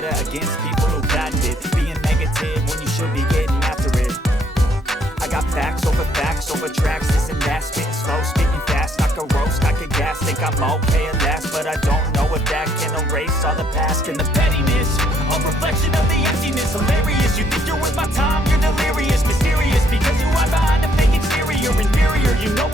vendetta against people who patented being negative when you should be getting after it. I got facts over tracks, this and that, spitting slow, spitting fast, I can roast, I can gas, think I'm okay at last, but I don't know if that can erase all the past and the pettiness, a reflection of the emptiness, hilarious, you think you're worth my time, you're delirious, mysterious, because you hide behind a fake exterior, inferior, you know